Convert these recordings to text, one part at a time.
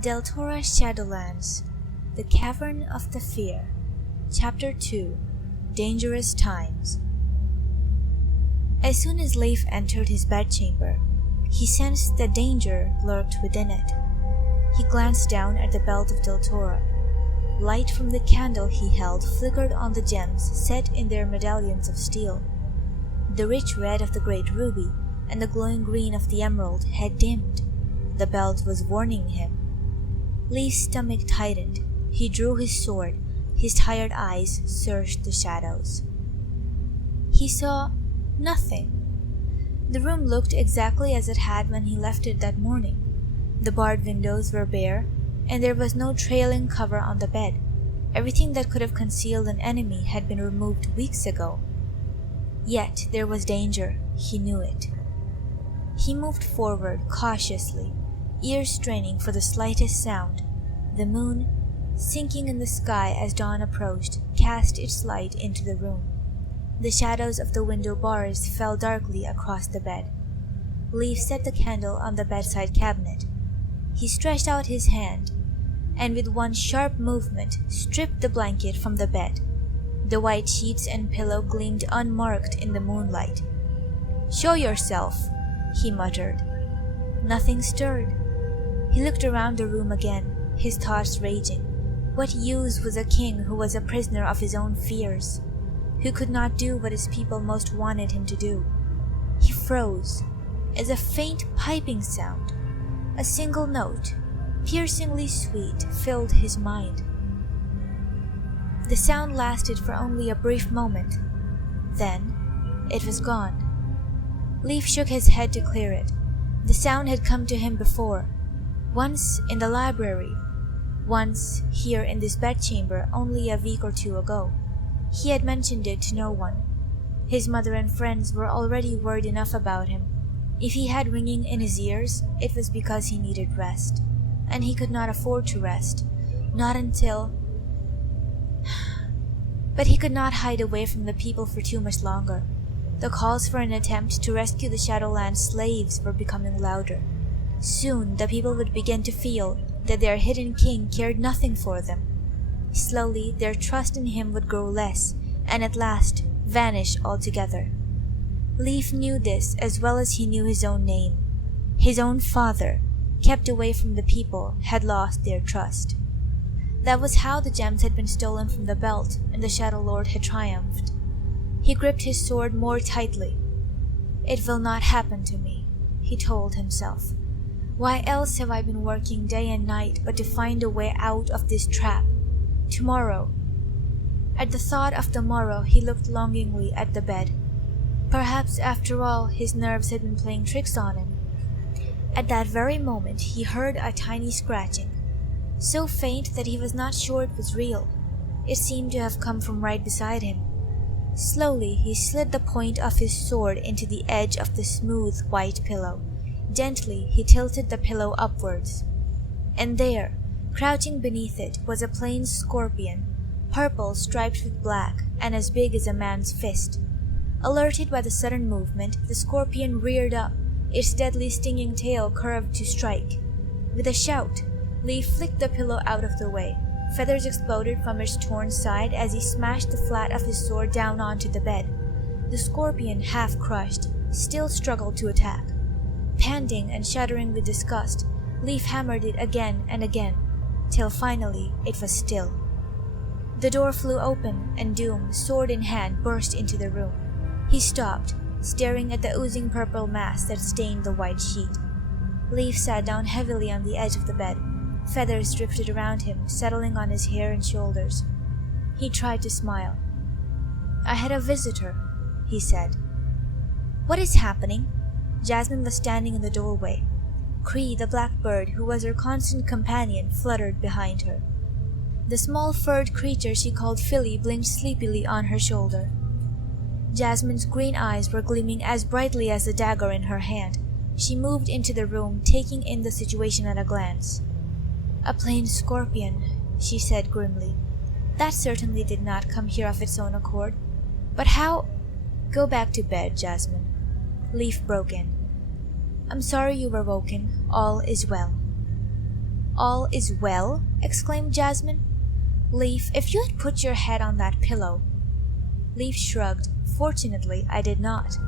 Deltora Shadowlands, The Cavern of the Fear, Chapter 2, Dangerous Times. As soon as Lief entered his bedchamber, he sensed that danger lurked within it. He glanced down at the belt of Deltora. Light from the candle he held flickered on the gems set in their medallions of steel. The rich red of the great ruby and the glowing green of the emerald had dimmed. The belt was warning him. Lief's stomach tightened. He drew his sword. His tired eyes searched the shadows. He saw nothing. The room looked exactly as it had when he left it that morning. The barred windows were bare, and there was no trailing cover on the bed. Everything that could have concealed an enemy had been removed weeks ago. Yet there was danger. He knew it. He moved forward cautiously, ears straining for the slightest sound. The moon, sinking in the sky as dawn approached, cast its light into the room. The shadows of the window bars fell darkly across the bed. Lief set the candle on the bedside cabinet. He stretched out his hand, and with one sharp movement stripped the blanket from the bed. The white sheets and pillow gleamed unmarked in the moonlight. "Show yourself," he muttered. Nothing stirred. He looked around the room again, his thoughts raging. What use was a king who was a prisoner of his own fears, who could not do what his people most wanted him to do? He froze, as a faint piping sound, a single note, piercingly sweet, filled his mind. The sound lasted for only a brief moment. Then it was gone. Lief shook his head to clear it. The sound had come to him before, once in the library, once here in this bedchamber only a week or two ago. He had mentioned it to no one. His mother and friends were already worried enough about him. If he had ringing in his ears, it was because he needed rest, and he could not afford to rest, not until... But he could not hide away from the people for too much longer. The calls for an attempt to rescue the Shadowlands slaves were becoming louder. Soon the people would begin to feel that their hidden king cared nothing for them. Slowly their trust in him would grow less, and at last vanish altogether. Lief knew this as well as he knew his own name. His own father, kept away from the people, had lost their trust. That was how the gems had been stolen from the belt, and the Shadow Lord had triumphed. He gripped his sword more tightly. "It will not happen to me," he told himself. "Why else have I been working day and night but to find a way out of this trap? Tomorrow." At the thought of the morrow, he looked longingly at the bed. Perhaps, after all, his nerves had been playing tricks on him. At that very moment, he heard a tiny scratching, so faint that he was not sure it was real. It seemed to have come from right beside him. Slowly, he slid the point of his sword into the edge of the smooth white pillow. Gently, he tilted the pillow upwards. And there, crouching beneath it, was a plain scorpion, purple striped with black, and as big as a man's fist. Alerted by the sudden movement, the scorpion reared up, its deadly stinging tail curved to strike. With a shout, Lief flicked the pillow out of the way. Feathers exploded from its torn side as he smashed the flat of his sword down onto the bed. The scorpion, half crushed, still struggled to attack. Panting and shuddering with disgust, Lief hammered it again and again, till finally it was still. The door flew open, and Doom, sword in hand, burst into the room. He stopped, staring at the oozing purple mass that stained the white sheet. Lief sat down heavily on the edge of the bed. Feathers drifted around him, settling on his hair and shoulders. He tried to smile. "I had a visitor," he said. "What is happening?" Jasmine was standing in the doorway. Cree, the blackbird, who was her constant companion, fluttered behind her. The small furred creature she called Philly blinked sleepily on her shoulder. Jasmine's green eyes were gleaming as brightly as the dagger in her hand. She moved into the room, taking in the situation at a glance. "A plain scorpion," she said grimly. "That certainly did not come here of its own accord. But how—" "Go back to bed, Jasmine," Lief broke in. "I'm sorry you were woken. All is well." "All is well?" exclaimed Jasmine. "Lief, if you had put your head on that pillow." Lief shrugged. "Fortunately, I did not."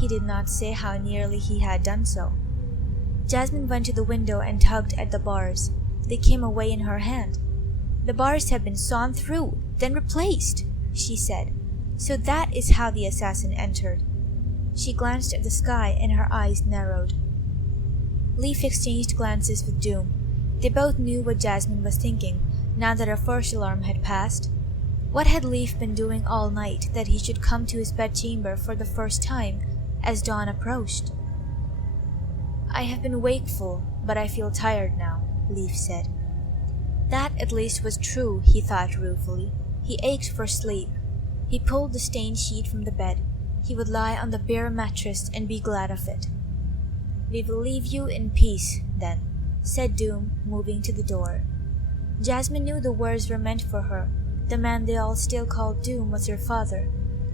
He did not say how nearly he had done so. Jasmine went to the window and tugged at the bars. They came away in her hand. "The bars have been sawn through, then replaced," she said. "So that is how the assassin entered." She glanced at the sky and her eyes narrowed. Lief exchanged glances with Doom. They both knew what Jasmine was thinking, now that her first alarm had passed. What had Lief been doing all night that he should come to his bedchamber for the first time as dawn approached? "I have been wakeful, but I feel tired now," Lief said. That at least was true, he thought ruefully. He ached for sleep. He pulled the stained sheet from the bed. He would lie on the bare mattress and be glad of it. "We will leave you in peace, then," said Doom, moving to the door. Jasmine knew the words were meant for her. The man they all still called Doom was her father,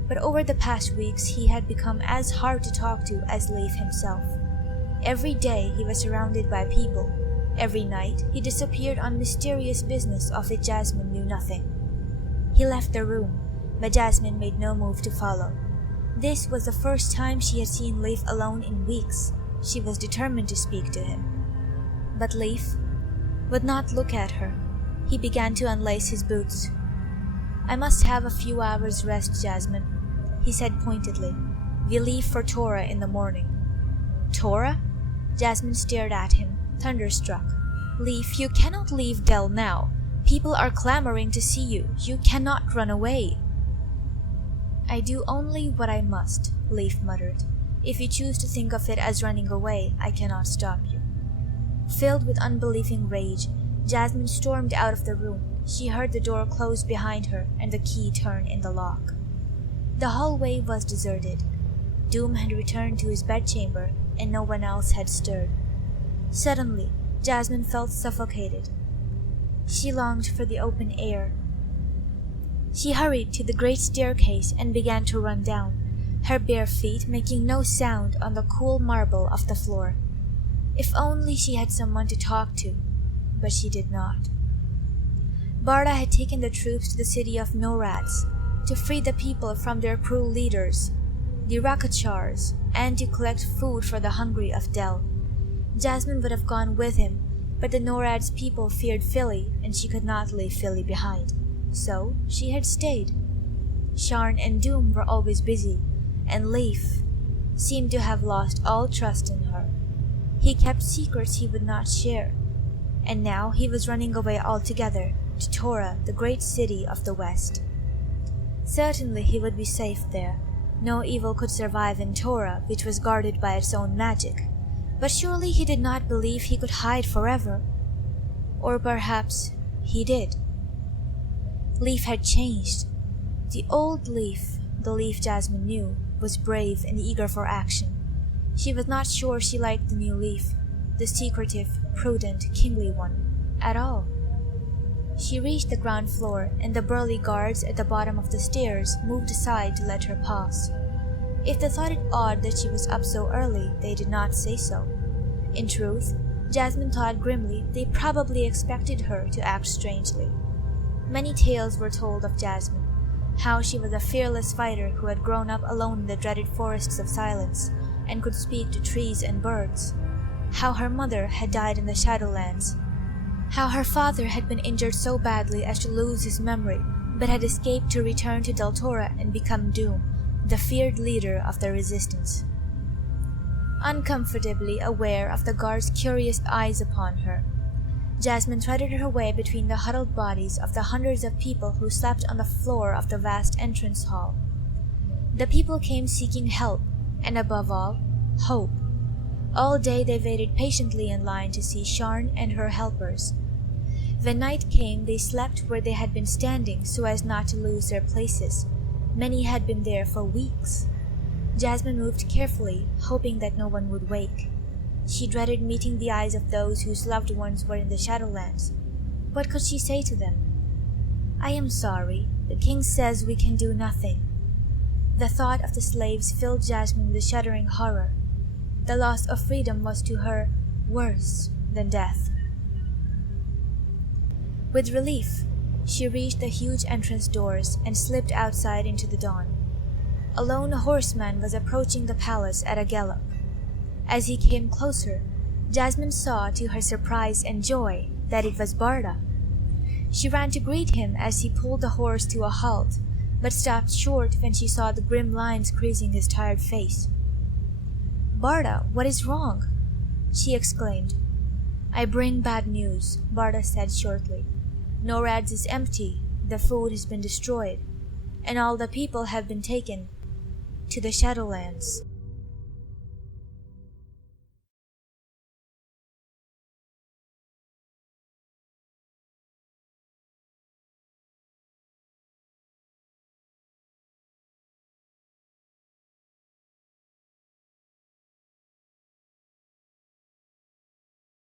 but over the past weeks he had become as hard to talk to as Lief himself. Every day he was surrounded by people. Every night he disappeared on mysterious business of which Jasmine knew nothing. He left the room, but Jasmine made no move to follow. This was the first time she had seen Lief alone in weeks. She was determined to speak to him. But Lief would not look at her. He began to unlace his boots. "I must have a few hours' rest, Jasmine," he said pointedly. "We leave for Tora in the morning." "Tora?" Jasmine stared at him, thunderstruck. "Lief, you cannot leave Del now. People are clamoring to see you. You cannot run away." "I do only what I must," Lief muttered. "If you choose to think of it as running away, I cannot stop you." Filled with unbelieving rage, Jasmine stormed out of the room. She heard the door close behind her and the key turn in the lock. The hallway was deserted. Doom had returned to his bedchamber, and no one else had stirred. Suddenly, Jasmine felt suffocated. She longed for the open air. She hurried to the great staircase and began to run down, her bare feet making no sound on the cool marble of the floor. If only she had someone to talk to, but she did not. Barta had taken the troops to the city of Norads to free the people from their cruel leaders, the Rakachars, and to collect food for the hungry of Del. Jasmine would have gone with him, but the Norads people feared Philly, and she could not leave Philly behind. So she had stayed. Sharn and Doom were always busy, and Lief seemed to have lost all trust in her. He kept secrets he would not share, and now he was running away altogether to Tora, the great city of the West. Certainly he would be safe there. No evil could survive in Tora, which was guarded by its own magic. But surely he did not believe he could hide forever. Or perhaps he did. Lief had changed. The old Lief, the Lief Jasmine knew, was brave and eager for action. She was not sure she liked the new Lief, the secretive, prudent, kingly one, at all. She reached the ground floor, and the burly guards at the bottom of the stairs moved aside to let her pass. If they thought it odd that she was up so early, they did not say so. In truth, Jasmine thought grimly they probably expected her to act strangely. Many tales were told of Jasmine, how she was a fearless fighter who had grown up alone in the dreaded forests of silence and could speak to trees and birds, how her mother had died in the Shadowlands, how her father had been injured so badly as to lose his memory, but had escaped to return to Deltora and become Doom, the feared leader of the resistance. Uncomfortably aware of the guards' curious eyes upon her, Jasmine threaded her way between the huddled bodies of the hundreds of people who slept on the floor of the vast entrance hall. The people came seeking help, and above all, hope. All day they waited patiently in line to see Sharn and her helpers. When night came, they slept where they had been standing so as not to lose their places. Many had been there for weeks. Jasmine moved carefully, hoping that no one would wake. She dreaded meeting the eyes of those whose loved ones were in the Shadowlands. What could she say to them? "I am sorry. The king says we can do nothing." The thought of the slaves filled Jasmine with shuddering horror. The loss of freedom was to her worse than death. With relief, she reached the huge entrance doors and slipped outside into the dawn. A lone horseman was approaching the palace at a gallop. As he came closer, Jasmine saw to her surprise and joy that it was Barta. She ran to greet him as he pulled the horse to a halt, but stopped short when she saw the grim lines creasing his tired face. "Barta, what is wrong?" she exclaimed. "I bring bad news," Barta said shortly. "Norad's is empty, the food has been destroyed, and all the people have been taken to the Shadowlands."